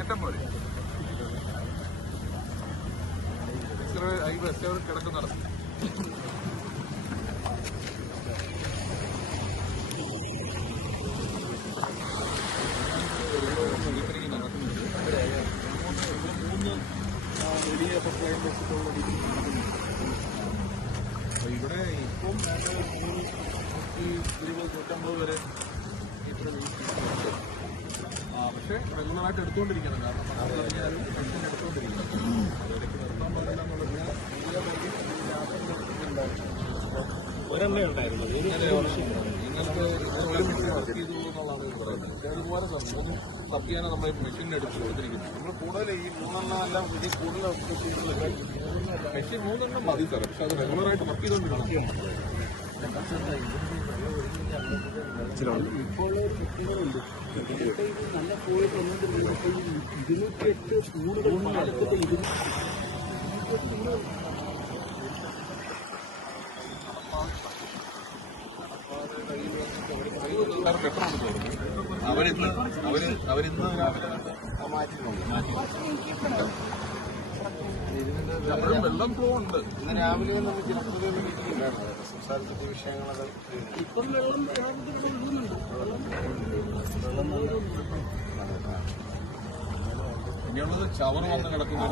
ഏട്ടൻ പോലെ കിടക്കുന്നുണ്ട്. വലിയ സപ്ലൈൻ്റെ ഇവിടെ ഇപ്പം 120-150 വരെ പക്ഷേ റെഗുലറായിട്ട് എടുത്തുകൊണ്ടിരിക്കണം. കാരണം പണം കഴിഞ്ഞാലും പെൻഷൻ എടുത്തുകൊണ്ടിരിക്കണം. അതിലേക്ക് നിർത്താൻ പാടില്ല എന്നുള്ളത് ഒരെണ്ണേ ഉണ്ടായിരുന്നു. നിങ്ങൾക്ക് ഒരു മെഷീൻ വർക്ക് ചെയ്തു എന്നുള്ളതാണ് ഇത് പറയുന്നത്. പക്ഷേ അതുപോലെ സബ് ചെയ്യാൻ നമ്മൾ മെഷീനിന് എടുത്ത് കൊടുത്തിരിക്കുന്നത്. നമ്മൾ കൂടുതൽ ഈ 3 എല്ലാം ഇതിൽ കൂടുതൽ മെഷീൻ 3 മതി സാറേ. പക്ഷെ അത് റെഗുലറായിട്ട് വർക്ക് ചെയ്തുകൊണ്ടിരിക്കണം. ഇപ്പോൾ കുട്ടികളുണ്ട് നല്ല പോയി വന്നുകൊണ്ടിരിക്കുന്നത് 208 കൂടുതൽ കാലത്തിന്റെ അവരിന്ന് രാവിലെ മാറ്റി വെള്ളം ഫ്ലോ ഉണ്ട്. ഇന്ന് രാവിലെ നമുക്ക് ജനപ്രതിനിധി മീറ്റിംഗ് ഉണ്ടായിരുന്നു. സംസാരിച്ച വിഷയങ്ങളൊക്കെ ഇപ്പം വെള്ളം ഇനിയുള്ളത് ചവർ വന്ന് കിടക്കുന്ന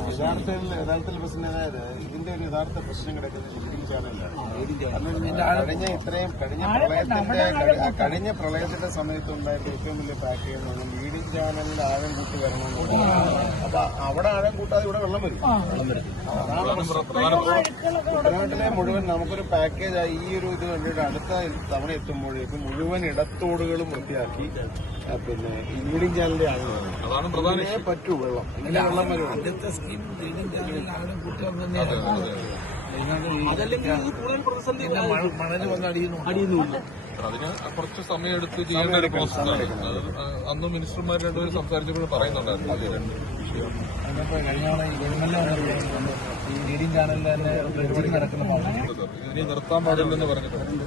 യഥാർത്ഥത്തിൽ പ്രശ്നം. അതായത് ഇതിന്റെ ഒരു യഥാർത്ഥ പ്രശ്നം കിടക്കുന്നത് ലീഡിംഗ് ചാനലിലാണ്. കഴിഞ്ഞ പ്രളയത്തിന്റെ സമയത്ത് ഉണ്ടായിരുന്ന ഏറ്റവും വലിയ പാക്കേജ് എന്ന് പറഞ്ഞാൽ ലീഡിംഗ് ചാനലിൽ ആഴം കൂട്ടി വരണമെന്നുള്ളത്. അപ്പൊ അവിടെ ആഴം കൂട്ടാതെ ഇവിടെ വെള്ളം വരും. കുട്ടനാട്ടിലെ മുഴുവൻ നമുക്കൊരു പാക്കേജായി ഈ ഒരു ഇത് കണ്ടിട്ട് അടുത്ത തവണ എത്തുമ്പോഴേക്കും മുഴുവൻ ഇടത്തോടുകളും വൃത്തിയാക്കി പിന്നെ ഈ ലീഡിംഗ് ചാനലിന്റെ ആളുകൾ പറ്റൂ വെള്ളം വെള്ളം വരും. ആദ്യത്തെ സ്കീം ലീഡിംഗ് ചാനലിൽ ആഴം കൂട്ടി മണല് വന്ന് അടിയുന്നുണ്ട്. അതിന് കുറച്ച് സമയം എടുത്ത് ചെയ്യേണ്ട ഒരു പ്രോസസ്സാണ്. അന്ന് മിനിസ്റ്റർമാർ രണ്ടുപേരും സംസാരിച്ചപ്പോൾ പറയുന്നുണ്ടായിരുന്നു അത് രണ്ട് വിഷയം. അതിനപ്പോ കഴിഞ്ഞ ഈ ലീഡിംഗ് ചാനലിൽ തന്നെ പരിപാടി നടക്കുന്ന ഇനി നിർത്താൻ പാടില്ലെന്ന് പറഞ്ഞിട്ടുണ്ട്.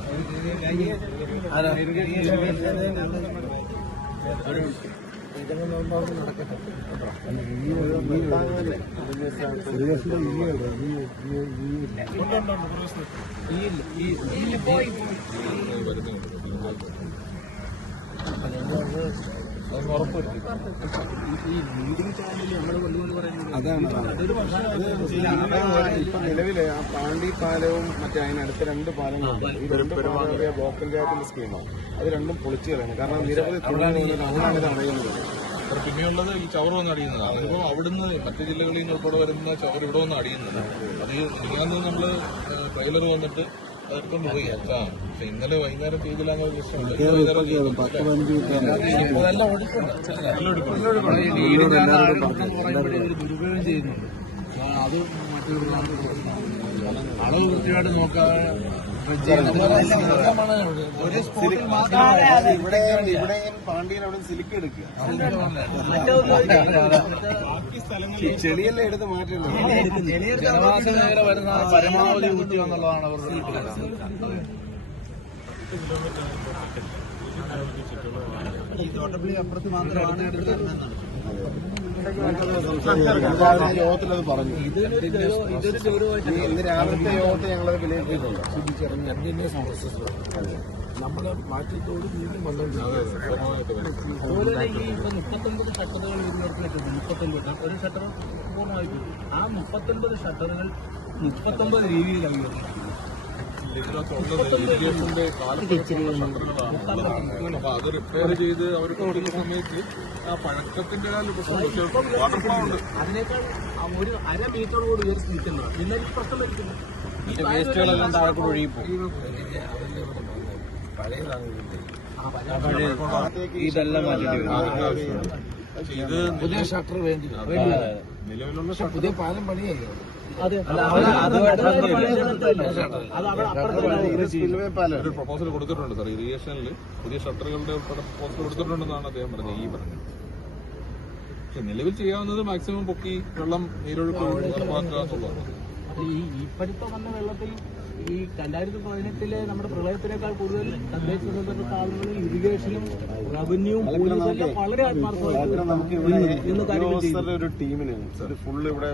അതാണ് ഇപ്പൊ നിലവിലെ ആ പാണ്ടി പാലവും മറ്റേ അതിനടുത്ത 2 പാലങ്ങളുണ്ട്. ഈ 2 പാലം ബ്ലോക്ക് പഞ്ചായത്തിന്റെ സ്കീമാണ്. അത് രണ്ടും പൊളിച്ചു കളയാണ്. കാരണം നിരവധി തൊഴിലാണ് ഇത് അറിയുന്നത്. പിന്നെയുള്ളത് ഈ ചവറ് വന്ന് അടിയുന്നതാണ്. അതിപ്പോൾ അവിടുന്ന് മറ്റു ജില്ലകളിൽ നിന്ന് ഉൾപ്പെടെ വരുന്ന ചവറ് ഇവിടെ വന്ന് അടിയുന്നത്. അത് ഇന്ന് നമ്മള് ട്രെയിലർ വന്നിട്ട് എടുക്കൊണ്ട് പോയി. പക്ഷെ ഇന്നലെ വൈകുന്നേരം ചെയ്തില്ലാന്ന പ്രശ്നമുണ്ട്. ദുരുപയോഗം ചെയ്യുന്നുണ്ട്. അത് മറ്റൊരു അളവ് കൃത്യമായിട്ട് നോക്കാതെ ഇവിടെയും പാണ്ടിയിൽ അവിടെ സിലിക്ക് എടുക്കുക. ചെളിയെല്ലാം എടുത്ത് മാറ്റുന്നത്. ജനവാസ മേഖല വരുന്ന പരമാവധി ഊറ്റുക എന്നുള്ളതാണ് അവരുടെ അപ്പുറത്ത് മാത്രമാണ് യോഗത്തിൽ അത് പറഞ്ഞു. ഇന്ന് രാവിലത്തെ യോഗത്തെ ഞങ്ങളത് വിലയിരുത്തിയിട്ടുണ്ട്. നമ്മുടെ മാറ്റത്തോട് വീണ്ടും അതുപോലെ ഈ 39 ഷട്ടറുകൾ വരുന്നിടത്തിലേക്കുണ്ട്. 39 ഒരു ഷട്ടർ പൂർണ്ണമായി പോയി. ആ 39 ഷട്ടറുകൾ 39 രീതിയിലാണ് വരുന്നത്. അപ്പൊ അത് റിപ്പയർ ചെയ്ത് അവർ കൊടുക്കുന്ന സമയത്ത് ആ പഴക്കത്തിന്റെ അതിനേക്കാൾ ഒരു 1/2 മീറ്ററോട് ഉയർത്തി നിൽക്കുന്നത്. ഇന്നലെ പ്രശ്നം വരുത്തില്ല. വേസ്റ്റുകളെല്ലാം താഴെ ഒഴുകിപ്പോകും. ഇതെല്ലാം ഇത് പുതിയ ഷട്ടർ വേണ്ടി നിലവിലുള്ള പുതിയ പാലം പണിയായി. ഒരു പ്രപ്പോസൽ കൊടുത്തിട്ടുണ്ട് സാർ. ഇറിഗേഷനിൽ പുതിയ ഷട്ടറുകളുടെ പ്രപ്പോസൽ കൊടുത്തിട്ടുണ്ടെന്നാണ് അദ്ദേഹം പറഞ്ഞത്. പക്ഷെ നിലവിൽ ചെയ്യാവുന്നത് മാക്സിമം പൊക്കി വെള്ളം നീരൊഴുക്ക് ഉറപ്പാക്കുക എന്നുള്ളതാണ്. ഈ ഇപ്പോഴത്തെ വന്ന വെള്ളത്തിൽ ഈ 2018 നമ്മുടെ പ്രളയത്തിനേക്കാൾ കൂടുതൽ തദ്ദേശ സ്വയംഭരണ സ്ഥാപനങ്ങളിൽ ഇറിഗേഷനും റവന്യൂവും പോലീസും വളരെ ആത്മാർത്ഥമായി ഒരു ടീമിന് ഫുള്ള് ഇവിടെ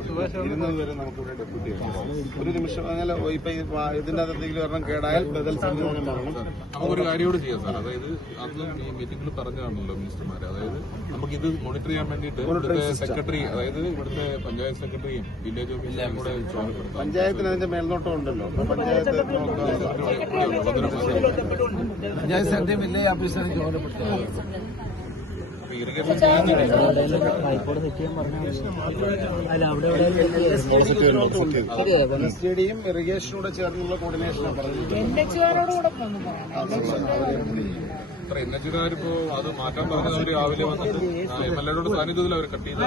ഇരുന്നത് വരെ നമുക്ക് ഇവിടെ ഡെപ്യൂട്ടി ഒരു നിമിഷം അങ്ങനെ ഇപ്പൊ ഇതിന്റെ അകത്തേക്ക് ഒരെണ്ണം കേടായാൽ ബദൽ സംവിധാനം വരണം. നമുക്കൊരു കാര്യോട് ചെയ്യാം സാർ. അതായത് അന്നും ഈ മീറ്റിംഗിൽ പറഞ്ഞതാണല്ലോ മിനിസ്റ്റർമാർ. അതായത് നമുക്കിത് മോണിറ്റർ ചെയ്യാൻ വേണ്ടിയിട്ട് സെക്രട്ടറി, അതായത് ഇവിടുത്തെ പഞ്ചായത്ത് സെക്രട്ടറിയും വില്ലേജ് ഓഫീസറും കൂടെ ചുമതലപ്പെടുത്താം. പഞ്ചായത്തിന് അതിന്റെ മേൽനോട്ടം ഉണ്ടല്ലോ. പഞ്ചായത്ത് സെക്രട്ടറിയും വില്ലേജ് ഓഫീസറും ചുമതലപ്പെടുത്തുക. സ്റ്റേഡിയം ഇറിഗേഷനോട് ചേർന്നുള്ള കോർഡിനേഷനാണ് പറഞ്ഞത്. എൻഎച്ചുകാരിപ്പോ അത് മാറ്റാൻ പറഞ്ഞത് അവർ രാവിലെ വന്നിട്ട് എംഎൽഎയുടെ സാന്നിധ്യത്തിൽ അവർ കട്ട് ചെയ്ത്